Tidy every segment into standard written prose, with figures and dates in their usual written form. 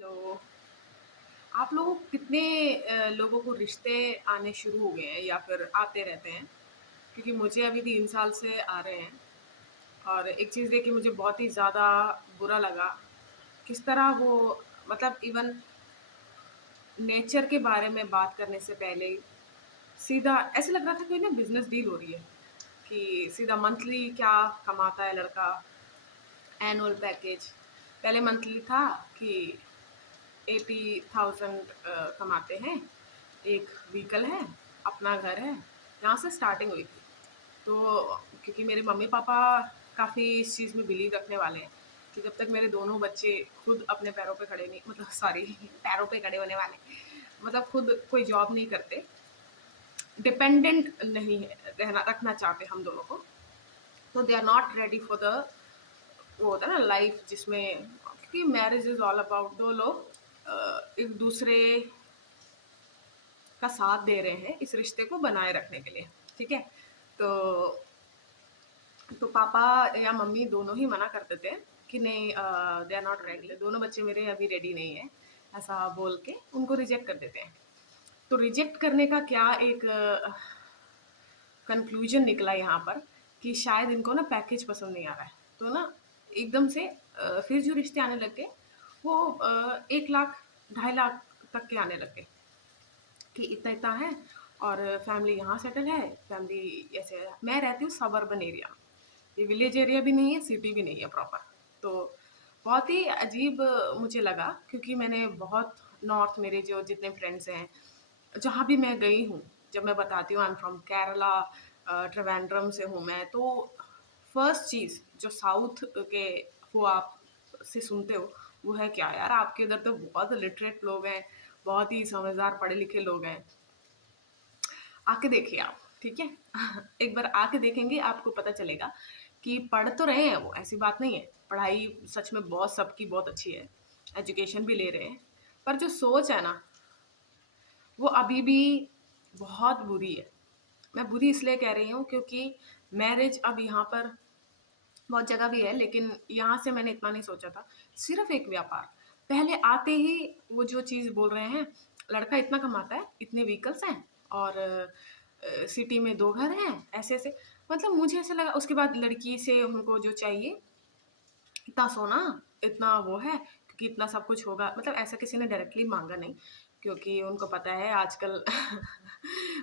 Hello. आप लोगों को कितने लोगों को रिश्ते आने शुरू हो गए हैं या फिर आते रहते हैं? क्योंकि मुझे अभी 3 साल से आ रहे हैं और एक चीज़ देख के मुझे बहुत ही ज़्यादा बुरा लगा। किस तरह वो मतलब इवन नेचर के बारे में बात करने से पहले ही सीधा ऐसा लग रहा था कोई ना बिज़नेस डील हो रही है कि सीधा मंथली क्या कमाता है लड़का, एनुअल पैकेज। पहले मंथली था कि 80,000 कमाते हैं, एक व्हीकल है, अपना घर है, यहाँ से स्टार्टिंग हुई थी। तो क्योंकि मेरे मम्मी-पापा काफ़ी इस चीज़ में बिलीव रखने वाले हैं कि जब तक मेरे दोनों बच्चे खुद अपने पैरों पे खड़े नहीं मतलब सॉरी पैरों पे खड़े होने वाले, मतलब खुद कोई जॉब नहीं करते, डिपेंडेंट नहीं है रहना रखना चाहते हम दोनों को, तो they are not ready for the वो होता है ना लाइफ जिसमें क्योंकि मैरिज इज़ ऑल अबाउट 2 लोग एक दूसरे का साथ दे रहे हैं इस रिश्ते को बनाए रखने के लिए, ठीक है? तो पापा या मम्मी दोनों ही मना करते थे कि नहीं दे आर नॉट रेडी, दोनों बच्चे मेरे अभी रेडी नहीं हैं, ऐसा बोल के उनको रिजेक्ट कर देते हैं। तो रिजेक्ट करने का क्या एक कंक्लूजन निकला यहाँ पर कि शायद इनको ना पैकेज पसंद नहीं आ रहा है। तो ना एकदम से फिर जो रिश्ते आने लग गए वो 1 लाख, 2.5 लाख तक के आने लग गए। कि इतना-इतना है और फैमिली यहाँ सेटल है, फैमिली ऐसे है। मैं रहती हूँ सबअर्बन एरिया में, ये विलेज एरिया भी नहीं है, सिटी भी नहीं है प्रॉपर। तो बहुत ही अजीब मुझे लगा क्योंकि मैंने बहुत नॉर्थ मेरे जो जितने फ्रेंड्स हैं, जहाँ भी मैं गई हूँ, जब मैं बताती हूँ I am from Kerala Trivandrum से हूँ मैं, तो फर्स्ट चीज़ जो साउथ के वो आप से सुनते हो, वो है क्या यार आपके इधर तो बहुत लिटरेट लोग हैं, बहुत ही समझदार पढ़े-लिखे लोग हैं। आके देखिए आप, ठीक है? एक बार आके देखेंगे आपको पता चलेगा कि पढ़ तो रहे हैं वो, ऐसी बात नहीं है। पढ़ाई सच में बहुत सबकी बहुत अच्छी है, एजुकेशन भी ले रहे हैं। पर जो सोच है ना, वो अभी भी बहुत बुरी है। मैं बुरी इसलिए कह रही हूँ क्योंकि मैरिज अब यहाँ पर बहुत जगह भी है लेकिन यहाँ से मैंने इतना नहीं सोचा था। सिर्फ़ एक व्यापार, पहले आते ही वो जो चीज़ बोल रहे हैं, लड़का इतना कमाता है, इतने व्हीकल्स हैं और सिटी में 2 घर हैं, ऐसे-ऐसे मतलब मुझे ऐसा लगा उसके बाद लड़की से उनको जो चाहिए, इतना सोना, इतना वो है क्योंकि इतना सब कुछ होगा मतलब ऐसा किसी ने डायरेक्टली माँगा नहीं क्योंकि उनको पता है आजकल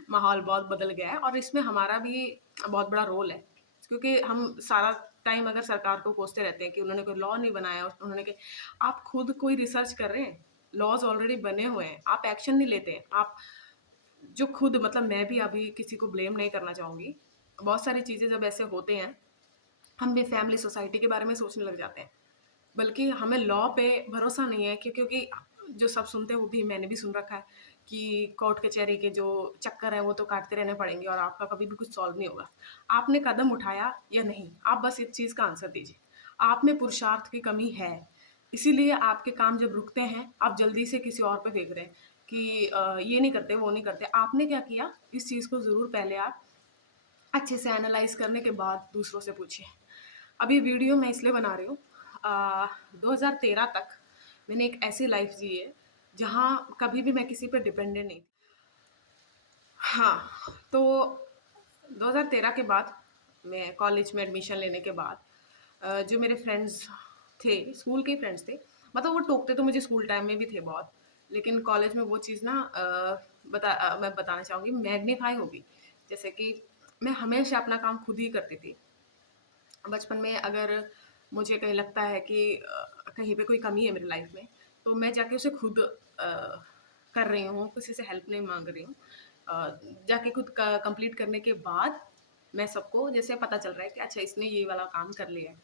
माहौल बहुत बदल गया है और इसमें हमारा भी बहुत बड़ा रोल है। क्योंकि हम सारा टाइम अगर सरकार को कोसते रहते हैं कि उन्होंने कोई लॉ नहीं बनाया, उन्होंने कि आप खुद कोई रिसर्च कर रहे हैं, लॉज़ ऑलरेडी बने हुए हैं, आप एक्शन नहीं लेते हैं। आप जो खुद मतलब मैं भी अभी किसी को ब्लेम नहीं करना चाहूँगी। बहुत सारी चीज़ें जब ऐसे होते हैं, हम भी फैमिली, सोसाइटी के बारे में सोचने लग जाते हैं। बल्कि हमें लॉ पे भरोसा नहीं है क्योंकि जो सब सुनते हैं वो भी मैंने भी सुन रखा है कि कोर्ट कचहरी के जो चक्कर हैं वो तो काटते रहने पड़ेंगे और आपका कभी भी कुछ सॉल्व नहीं होगा। आपने कदम उठाया या नहीं? आप बस इस चीज़ का आंसर दीजिए। आप में पुरुषार्थ की कमी है, इसीलिए आपके काम जब रुकते हैं, आप जल्दी से किसी और पे फेंक रहे हैं कि ये नहीं करते, वो नहीं करते। आपने क्या किया? इस चीज़ को ज़रूर पहले आप अच्छे से एनालाइज़ करने के बाद दूसरों से पूछिए। अभी वीडियो मैं इसलिए बना रही हूँ 2013 तक मैंने एक ऐसी लाइफ़ जी है, जहाँ कभी भी मैं किसी पे डिपेंडेंट नहीं थी। हाँ, तो 2013 के बाद मैं कॉलेज में एडमिशन लेने के बाद जो मेरे फ्रेंड्स थे, स्कूल के ही फ्रेंड्स थे, मतलब वो टोकते तो मुझे स्कूल टाइम में भी थे बहुत, लेकिन कॉलेज में वो चीज़ ना मैं बताना चाहूँगी मैग्नीफाई हो गई। जैसे कि मैं हमेशा अपना काम खुद ही करती थी। बचपन में अगर मुझे कहीं लगता है कि कहीं पे कोई कमी है मेरी लाइफ में, तो मैं जाके उसे खुद कर रही हूँ, किसी से हेल्प नहीं माँग रही हूँ। जाके खुद क कंप्लीट करने के बाद मैं सबको जैसे पता चल रहा है कि अच्छा इसने ये वाला काम कर लिया है।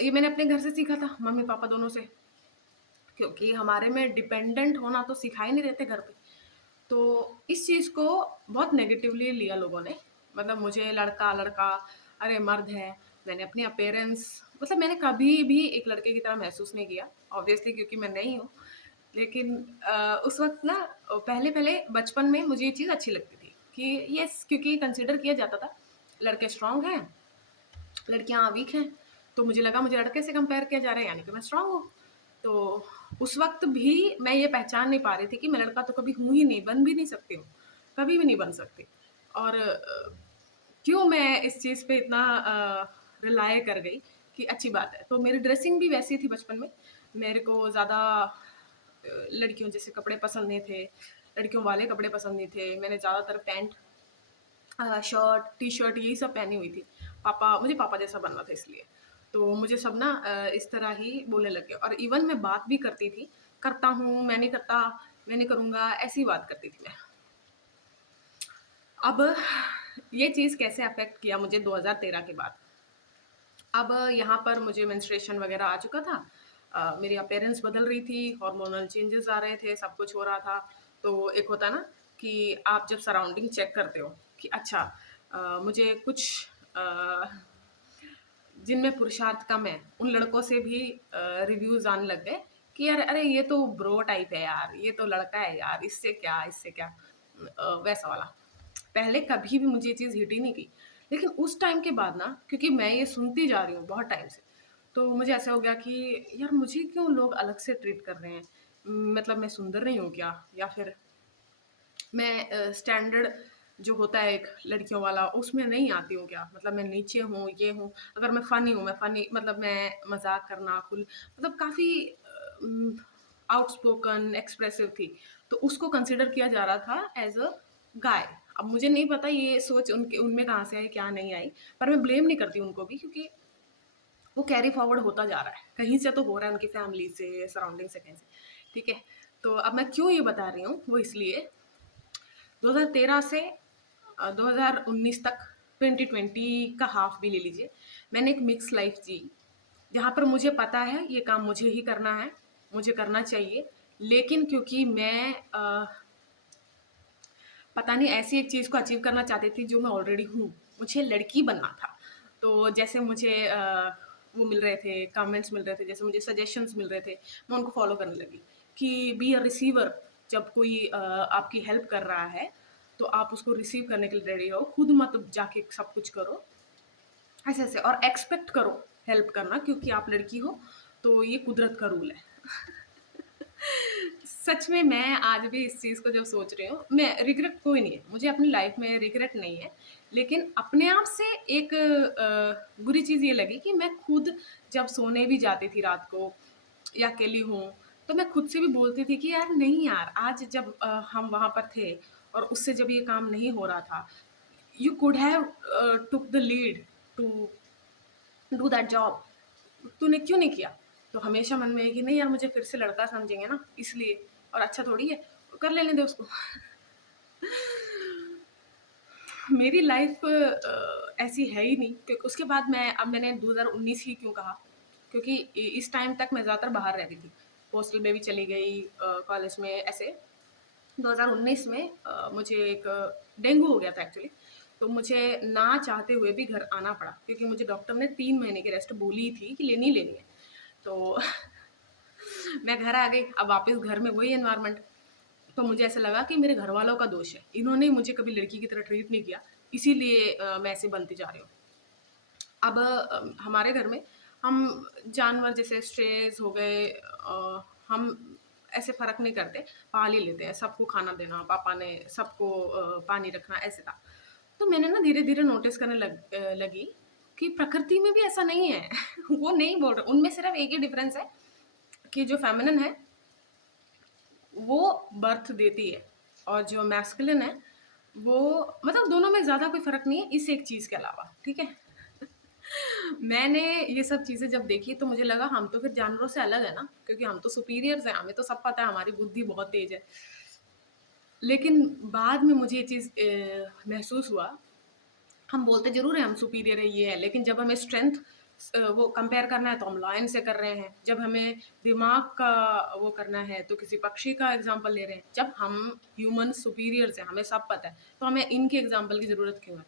ये मैंने अपने घर से सीखा था, मम्मी-पापा दोनों से, क्योंकि हमारे में डिपेंडेंट होना तो सिखा ही नहीं रहे थे घर पे। तो इस चीज़ को बहुत नेगेटिवली लिया लोगों ने। मतलब मुझे लड़का-लड़का, अरे मर्द है, मैंने अपनी अपीयरेंस मतलब मैंने कभी भी एक लड़के की तरह महसूस नहीं किया, ऑब्वियसली क्योंकि मैं नहीं हूँ। लेकिन उस वक़्त ना पहले-पहले बचपन में मुझे ये चीज़ अच्छी लगती थी कि येस क्योंकि कंसिडर किया जाता था, लड़के स्ट्रॉन्ग हैं, लड़कियाँ वीक हैं। तो मुझे लगा मुझे लड़के से कंपेयर किया जा रहा है यानी कि मैं स्ट्रॉन्ग हूँ। तो उस वक़्त भी मैं ये पहचान नहीं पा रही थी कि मैं लड़का तो कभी हूँ ही नहीं, बन भी नहीं सकती हूँ, कभी भी नहीं बन सकती। और क्यों मैं इस चीज़ पे इतना रिलाय कर गई कि अच्छी बात है। तो मेरी ड्रेसिंग भी वैसी थी बचपन में, मेरे को ज़्यादा लड़कियों जैसे कपड़े पसंद नहीं थे, लड़कियों वाले कपड़े पसंद नहीं थे। मैंने ज़्यादातर पैंट शर्ट, टी-शर्ट यही सब पहनी हुई थी। मुझे पापा जैसा बनना था इसलिए। तो मुझे सब ना इस तरह ही बोलने लग गए और इवन मैं बात भी करती थी, करता हूँ, मैं नहीं करता, मैं नहीं करूँगा, ऐसी बात करती थी मैं। अब ये चीज़ कैसे अफ़ेक्ट किया मुझे 2013 के बाद। अब यहाँ पर मुझे मेंस्ट्रुएशन वग़ैरह आ चुका था। मेरी अपीयरेंस बदल रही थी, हार्मोनल चेंजेज़ आ रहे थे, सब कुछ हो रहा था। तो एक होता है ना कि आप जब सराउंडिंग चेक करते हो कि अच्छा मुझे कुछ अ, जिनमें पुरुषार्थ कम है, उन लड़कों से भी रिव्यूज़ आने लग गए कि यार अरे ये तो ब्रो टाइप है यार, ये तो लड़का है यार, इससे क्या वैसा वाला। पहले कभी भी मुझे ये चीज़ हिट ही नहीं की। लेकिन उस टाइम के बाद ना क्योंकि मैं ये सुनती जा रही हूँ बहुत टाइम से, तो मुझे ऐसा हो गया कि यार मुझे क्यों लोग अलग से ट्रीट कर रहे हैं? मतलब मैं सुंदर नहीं हूँ क्या? या फिर मैं स्टैंडर्ड जो होता है एक लड़कियों वाला उसमें नहीं आती हूँ क्या? मतलब मैं नीचे हूँ, ये हूँ। अगर मैं फ़नी हूँ, मैं फ़नी मतलब मैं मज़ाक करना मतलब काफ़ी आउटस्पोकन, एक्सप्रेसिव थी। तो उसको कंसिडर किया जा रहा था एज़ अ गाय। अब मुझे नहीं पता ये सोच उनमें कहाँ से आई, क्या नहीं आई, पर मैं ब्लेम नहीं करती उनको भी क्योंकि वो कैरी फॉरवर्ड होता जा रहा है। कहीं से तो हो रहा है उनकी फैमिली से, सराउंडिंग से कहीं से, ठीक है? तो अब मैं क्यों ये बता रही हूँ, वो इसलिए 2013 से 2019 तक 2020 का हाफ भी ले लीजिए, मैंने एक मिक्स लाइफ जी, जहाँ पर मुझे पता है ये काम मुझे ही करना है, मुझे करना चाहिए, लेकिन क्योंकि मैं पता नहीं ऐसी एक चीज़ को अचीव करना चाहती थी जो मैं ऑलरेडी हूँ, मुझे लड़की बनना था। तो जैसे मुझे वो मिल रहे थे, कमेंट्स मिल रहे थे, जैसे मुझे सजेशंस मिल रहे थे, मैं उनको फॉलो करने लगी कि बी अ रिसीवर। जब कोई आपकी हेल्प कर रहा है, तो आप उसको रिसीव करने के लिए रेडी रहो, खुद मत जाके सब कुछ करो, ऐसे-ऐसे और एक्सपेक्ट करो हेल्प करना क्योंकि आप लड़की हो, तो ये कुदरत का रूल है। सच में मैं आज भी इस चीज़ को जब सोच रही हूँ, मैं रिग्रेट कोई नहीं है, मुझे अपनी लाइफ में रिग्रेट नहीं है। लेकिन अपने आप से एक बुरी चीज़ ये लगी कि मैं खुद जब सोने भी जाती थी रात को या अकेली हूँ, तो मैं खुद से भी बोलती थी कि यार नहीं यार, आज जब हम वहाँ पर थे और उससे जब ये काम नहीं हो रहा था, you could have took the lead to do that job. तूने क्यों नहीं किया? तो हमेशा मन में है कि नहीं यार मुझे फिर से लड़का समझेंगे ना इसलिए और अच्छा थोड़ी है, कर लेने दे उसको। मेरी लाइफ ऐसी है ही नहीं क्योंकि उसके बाद मैंने 2019 ही क्यों कहा? क्योंकि इस टाइम तक मैं ज़्यादातर बाहर रहती थी। हॉस्टल में भी चली गई कॉलेज में ऐसे 2019 में मुझे एक डेंगू हो गया था एक्चुअली। तो मुझे ना चाहते हुए भी घर आना पड़ा क्योंकि मुझे डॉक्टर ने 3 महीने की रेस्ट बोली थी कि लेनी ही लेनी है। तो मैं घर आ गई, अब वापस घर में वही एनवायरनमेंट। तो मुझे ऐसा लगा कि मेरे घरवालों का दोष है। इन्होंने मुझे कभी लड़की की तरह ट्रीट नहीं किया, इसीलिए मैं ऐसे बनती जा रही हूँ। अब हमारे घर में हम जानवर जैसे स्ट्रेज़ हो गए हम ऐसे फ़र्क नहीं करते, पाल ही लेते हैं। सबको खाना देना, पापा ने सबको पानी रखना, ऐसे था। तो मैंने ना धीरे-धीरे नोटिस करने लगी कि प्रकृति में भी ऐसा नहीं है। वो नहीं बोल रहे, उनमें सिर्फ़ एक ही डिफ़रेंस है कि जो फ़ेमिनिन है, वो बर्थ देती है और जो मैस्कुलिन है, वो मतलब दोनों में ज़्यादा कोई फ़र्क नहीं है, इस एक चीज़ के अलावा, ठीक है? मैंने ये सब चीज़ें जब देखी तो मुझे लगा हम तो फिर जानवरों से अलग है ना, क्योंकि हम तो सुपीरियर्स हैं, हमें तो सब पता है, हमारी बुद्धि बहुत तेज़ है। लेकिन बाद में मुझे ये चीज़ महसूस हुआ, हम बोलते ज़रूर हैं हम सुपीरियर है, ये है, लेकिन जब हमें स्ट्रेंथ वो कंपेयर करना है तो हम लायन से कर रहे हैं। जब हमें दिमाग का वो करना है तो किसी पक्षी का एग्ज़ाम्पल ले रहे हैं। जब हम ह्यूमन सुपीरियर्स हैं, हमें सब पता है, तो हमें इनके एग्ज़ाम्पल की ज़रूरत क्यों है?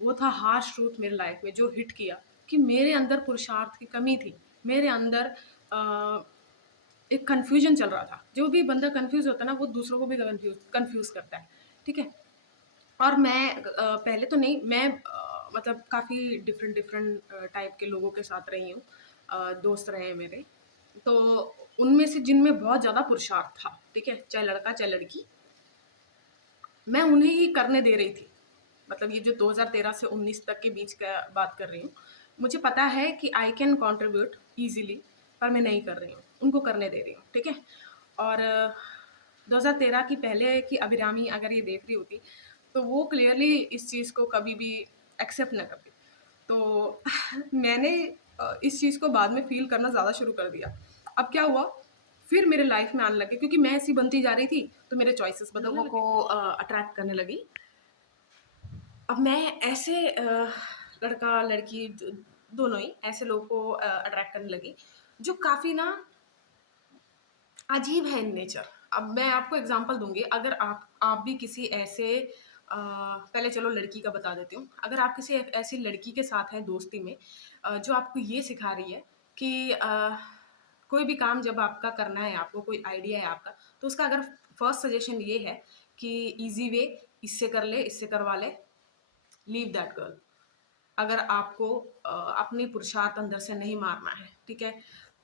वो था हार्श ट्रूथ मेरी लाइफ में जो हिट किया कि मेरे अंदर पुरुषार्थ की कमी थी। मेरे अंदर अ, एक कन्फ्यूज़न चल रहा था। जो भी बंदा कन्फ्यूज़ होता है ना, वो दूसरों को भी कन्फ्यूज़ करता है। ठीक है? और मैं पहले तो नहीं मैं मतलब काफ़ी डिफ़रेंट डिफ़रेंट टाइप के लोगों के साथ रही हूँ। दोस्त रहे हैं मेरे। तो उनमें से जिनमें बहुत ज़्यादा पुरुषार्थ था, ठीक है? चाहे लड़का चाहे लड़की, मैं उन्हें ही करने दे रही थी। मतलब ये जो 2013 से 19 तक के बीच का बात कर रही हूँ। मुझे पता है कि आई कैन कंट्रीब्यूट ईज़िली, पर मैं नहीं कर रही हूँ, उनको करने दे रही हूँ, ठीक है? और 2013 की पहले की अभिरामी अगर ये देख रही होती, तो वो क्लियरली इस चीज़ को कभी भी एक्सेप्ट ना करती। तो मैंने इस चीज़ को बाद में फ़ील करना ज़्यादा शुरू कर दिया। अब क्या हुआ, फिर मेरे लाइफ़ में आने लगे क्योंकि मैं ऐसी बनती जा रही थी, तो मेरे चॉइसेस बदलने लगे। लोगों को अट्रैक्ट करने लगी। अब मैं ऐसे लड़का-लड़की दोनों ही ऐसे लोगों को अट्रैक्ट करने लगी, जो काफ़ी ना अजीब है इन नेचर। अब मैं आपको एग्ज़ाम्पल दूँगी, अगर आप भी किसी ऐसे पहले चलो लड़की का बता देती हूँ। अगर आप किसी एक ऐसी लड़की के साथ हैं दोस्ती में जो आपको ये सिखा रही है कि कोई भी काम जब आपका करना है, आपको कोई आइडिया है आपका, तो उसका अगर फर्स्ट सजेशन ये है कि ईज़ी वे, इससे कर ले, इससे करवा ले, लीव दैट गर्ल। अगर आपको अपनी पुरुषार्थ अंदर से नहीं मारना है, ठीक है?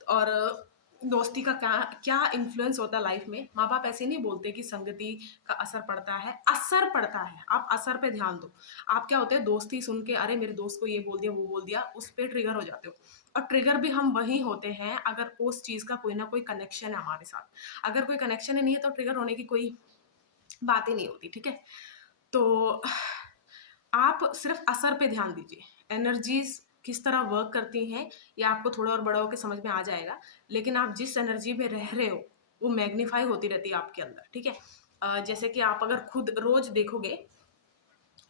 और दोस्ती का क्या क्या इन्फ्लुएंस होता है लाइफ में, माँ-बाप ऐसे नहीं बोलते कि संगति का असर पड़ता है, असर पड़ता है, आप असर पे ध्यान दो। आप क्या होता है दोस्ती सुन के अरे मेरे दोस्त को ये बोल दिया, वो बोल दिया, उस पे ट्रिगर हो जाते हो। और ट्रिगर भी हम वही होते हैं अगर उस चीज़ का कोई ना कोई कनेक्शन है हमारे साथ। अगर कोई कनेक्शन ही नहीं है तो ट्रिगर होने की कोई बात ही नहीं होती, ठीक है? तो आप सिर्फ़ असर पे ध्यान दीजिए। एनर्जीज़ किस तरह वर्क करती हैं, ये आपको थोड़ा और बड़ा होके समझ में आ जाएगा। लेकिन आप जिस एनर्जी में रह रहे हो, वो मैग्नीफाई होती रहती है आपके अंदर, ठीक है? जैसे कि आप अगर खुद रोज़ देखोगे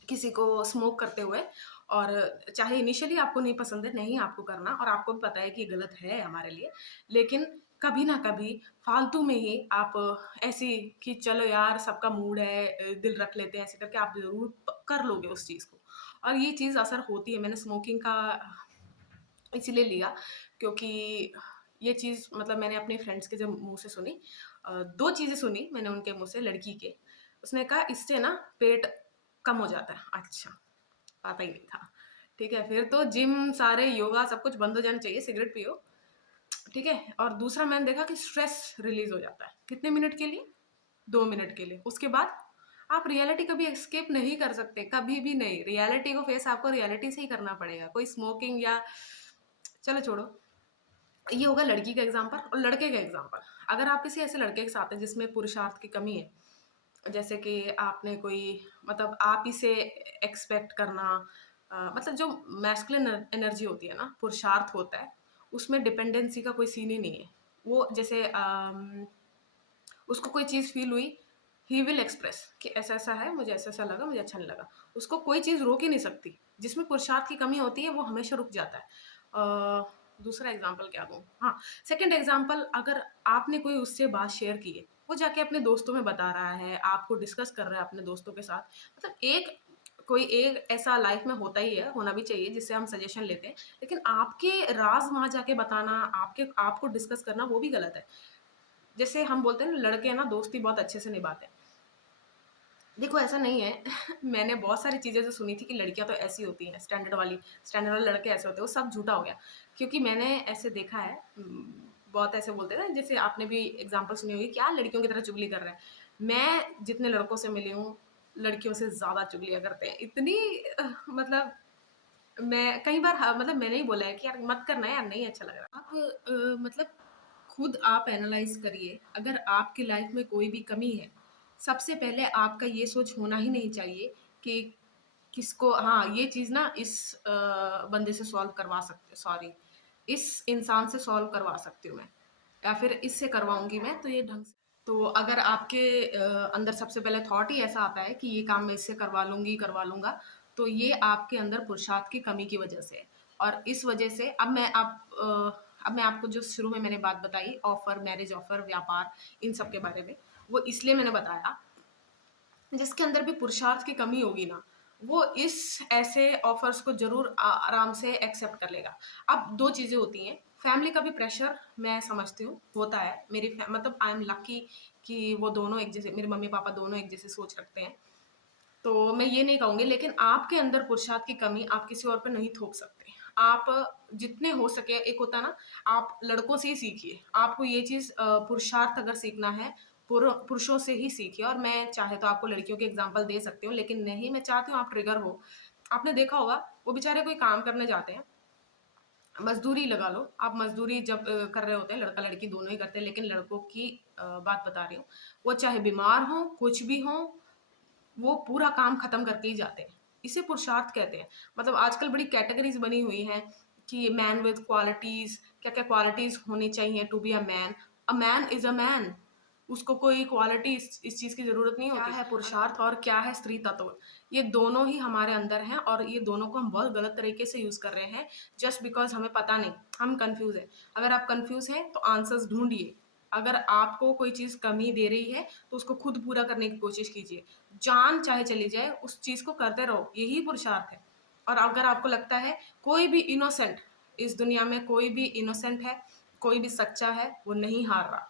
किसी को स्मोक करते हुए और चाहे इनिशियली आपको नहीं पसंद है, नहीं आपको करना और आपको भी पता है कि ये गलत है हमारे लिए, लेकिन कभी ना कभी फालतू में ही आप ऐसी कि चलो यार सबका मूड है दिल रख लेते हैं, ऐसे करके आप ज़रूर कर लोगे उस चीज़ को और ये चीज़ असर होती है। मैंने स्मोकिंग का इसीलिए लिया क्योंकि ये चीज़ मतलब मैंने अपने फ्रेंड्स के जब मुँह से सुनी 2 चीज़ें सुनी मैंने उनके मुँह से लड़की के। उसने कहा इससे ना पेट कम हो जाता है। अच्छा, पता ही नहीं था। ठीक है, फिर तो जिम सारे योगा सब कुछ बंद हो जाना चाहिए, सिगरेट पियो, ठीक है? और दूसरा मैंने देखा कि स्ट्रेस रिलीज़ हो जाता है। कितने मिनट के लिए? 2 मिनट के लिए। उसके बाद आप रियलिटी कभी एस्केप नहीं कर सकते, कभी भी नहीं। रियलिटी को फेस आपको रियलिटी से ही करना पड़ेगा। कोई स्मोकिंग या चलो छोड़ो। ये होगा लड़की का एग्ज़ाम्पल और लड़के का एग्ज़ाम्पल। अगर आप किसी ऐसे लड़के के साथ हैं जिसमें पुरुषार्थ की कमी है, जैसे कि आपने कोई मतलब आप ही से एक्सपेक्ट करना मतलब जो मैस्कुलिन एनर्जी होती है ना, पुरुषार्थ होता है, उसमें डिपेंडेंसी का कोई सीन ही नहीं है। वो जैसे उसको कोई चीज़ फ़ील हुई, ही विल एक्सप्रेस कि ऐसा-ऐसा है, मुझे ऐसा-ऐसा लगा, मुझे अच्छा नहीं लगा। उसको कोई चीज़ रोक ही नहीं सकती। जिसमें पुरुषार्थ की कमी होती है, वो हमेशा रुक जाता है। दूसरा एग्ज़ाम्पल क्या दूँ? हाँ, सेकंड एग्ज़ाम्पल अगर आपने कोई उससे बात शेयर की है, वो जाके अपने दोस्तों में बता रहा है, आपको डिस्कस कर रहा है अपने दोस्तों के साथ। मतलब एक कोई एक ऐसा लाइफ़ में होता ही है, होना भी चाहिए जिससे हम सजेशन लेते हैं। लेकिन आपके राज़ वहाँ जाके बताना, आपको डिस्कस करना वो भी गलत है। जैसे हम बोलते हैं ना लड़के ना दोस्ती बहुत अच्छे से निभाते हैं। देखो ऐसा नहीं है मैंने बहुत सारी चीज़ें जो सुनी थी कि लड़कियाँ तो ऐसी होती हैं स्टैंडर्ड वाले लड़के ऐसे होते हैं, वो सब झूठा हो गया। क्योंकि मैंने ऐसे देखा है बहुत ऐसे बोलते हैं ना जैसे आपने भी एग्ज़ाम्पल सुनी होगी, क्या लड़कियों की तरह चुगली कर रहा है। मैं जितने लड़कों से मिली हूँ, लड़कियों से ज़्यादा चुगलियाँ करते हैं। इतनी मतलब मैं कई बार मतलब मैंने ही बोला है कि यार मत करना यार, नहीं अच्छा लग रहा। आप मतलब खुद आप एनालाइज़ करिए, अगर आपकी लाइफ़ में कोई भी कमी है, सबसे पहले आपका ये सोच होना ही नहीं चाहिए कि किसको हाँ, ये चीज़ ना इस बंदे से सॉल्व करवा सकते सॉरी, इस इंसान से सॉल्व करवा सकती हूँ मैं या फिर इससे करवाऊँगी मैं तो ये ढंग से तो अगर आपके अंदर सबसे पहले थॉट ही ऐसा आता है कि ये काम मैं इससे करवा लूँगी, करवा लूँगा, तो ये आपके अंदर पुरुषार्थ की कमी की वजह से है। और इस वजह से अब मैं आपको जो शुरू में मैंने बात बताई ऑफ़र, मैरिज ऑफ़र, व्यापार इन सब के बारे में, वो इसलिए मैंने बताया जिसके अंदर भी पुरुषार्थ की कमी होगी ना, वो इस ऐसे ऑफ़र्स को ज़रूर आराम से एक्सेप्ट कर लेगा। अब 2 चीज़ें होती हैं, फैमिली का भी प्रेशर मैं समझती हूँ, होता है। मेरी फै मतलब आई एम लकी कि वो दोनों एक जैसे मेरे मम्मी-पापा दोनों एक जैसी सोच रखते हैं। तो मैं ये नहीं कहूँगी लेकिन आपके अंदर पुरुषार्थ की कमी आप किसी और पे नहीं थोप सकते। आप जितने हो सके, एक होता है ना, आप लड़कों से ही सीखिए। आपको ये चीज़ पुरुषार्थ अगर सीखना है, पुरुषों से ही सीखिए। और मैं चाहे तो आपको लड़कियों के एग्ज़ाम्पल दे सकती हूँ, लेकिन नहीं, मैं चाहती हूँ आप ट्रिगर हो। आपने देखा होगा, वो बेचारे कोई काम करने जाते हैं, मज़दूरी लगा लो, आप मज़दूरी जब कर रहे होते हैं, लड़का-लड़की दोनों ही करते हैं, लेकिन लड़कों की बात बता रही हूँ। वो चाहे बीमार हों, कुछ भी हों, वो पूरा काम खत्म करके ही जाते हैं। इसे पुरुषार्थ कहते हैं। मतलब आजकल बड़ी कैटेगरीज़ बनी हुई हैं कि मैन विद क्वालिटीज़, क्या-क्या क्वालिटीज़ होनी चाहिए to be a man. A man is a man. उसको कोई क्वालिटी इस चीज़ की ज़रूरत नहीं होती। क्या है पुरुषार्थ और क्या है स्त्री तत्व? ये दोनों ही हमारे अंदर हैं और ये दोनों को हम बहुत गलत तरीके से यूज़ कर रहे हैं, जस्ट बिकॉज़ हमें पता नहीं, हम कन्फ्यूज़ हैं। अगर आप कन्फ्यूज़ हैं तो आंसर्स ढूँढिए। अगर आपको कोई चीज़ कमी दे रही है, तो उसको खुद पूरा करने की कोशिश कीजिए। जान चाहे चली जाए, उस चीज़ को करते रहो, यही पुरुषार्थ है। और अगर आपको लगता है कोई भी इनोसेंट, इस दुनिया में कोई भी इनोसेंट है, कोई भी सच्चा है, वो नहीं हार रहा।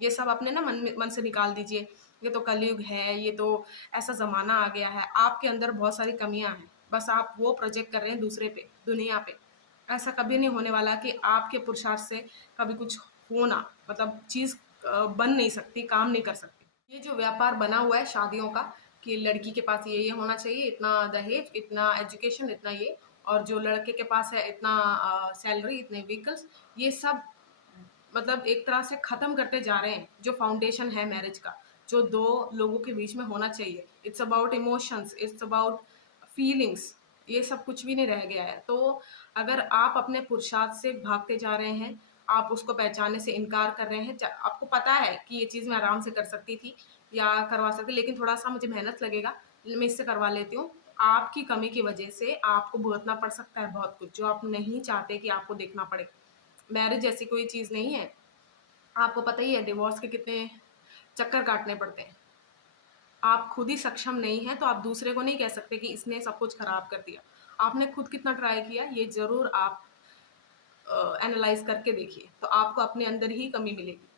ये सब अपने ना मन से निकाल दीजिए। ये तो कलयुग है, ये तो ऐसा ज़माना आ गया है, आपके अंदर बहुत सारी कमियाँ हैं। बस आप वो प्रोजेक्ट कर रहे हैं दूसरे पे, दुनिया पे। ऐसा कभी नहीं होने वाला कि आपके पुरुषार्थ से कभी कुछ हो ना, मतलब चीज़ बन नहीं सकती, काम नहीं कर सकती। ये जो व्यापार बना हुआ है शादियों का, कि लड़की के पास ये होना चाहिए, इतना दहेज, इतना एजुकेशन, इतना ये, और जो लड़के के पास है इतना सैलरी, इतने व्हीकल्स, ये सब मतलब एक तरह से ख़त्म करते जा रहे हैं, जो फाउंडेशन है मैरिज का, जो 2 लोगों के बीच में होना चाहिए। It's about emotions, it's about feelings, ये सब कुछ भी नहीं रह गया है। तो अगर आप अपने पुरुषार्थ से भागते जा रहे हैं, आप उसको पहचानने से इनकार कर रहे हैं, च आपको पता है कि ये चीज़ मैं आराम से कर सकती थी या करवा सकती, लेकिन थोड़ा-सा मुझे मेहनत लगेगा, मैं इससे करवा लेती हूँ। आपकी कमी की वजह से आपको भुगतना पड़ सकता है बहुत कुछ, जो आप नहीं चाहते कि आपको देखना पड़े। मैरिज ऐसी कोई चीज़ नहीं है, आपको पता ही है डिवोर्स के कितने चक्कर काटने पड़ते हैं। आप खुद ही सक्षम नहीं हैं, तो आप दूसरे को नहीं कह सकते कि इसने सब कुछ खराब कर दिया। आपने खुद कितना ट्राई किया, ये ज़रूर आप एनालाइज़ करके देखिए, तो आपको अपने अंदर ही कमी मिलेगी।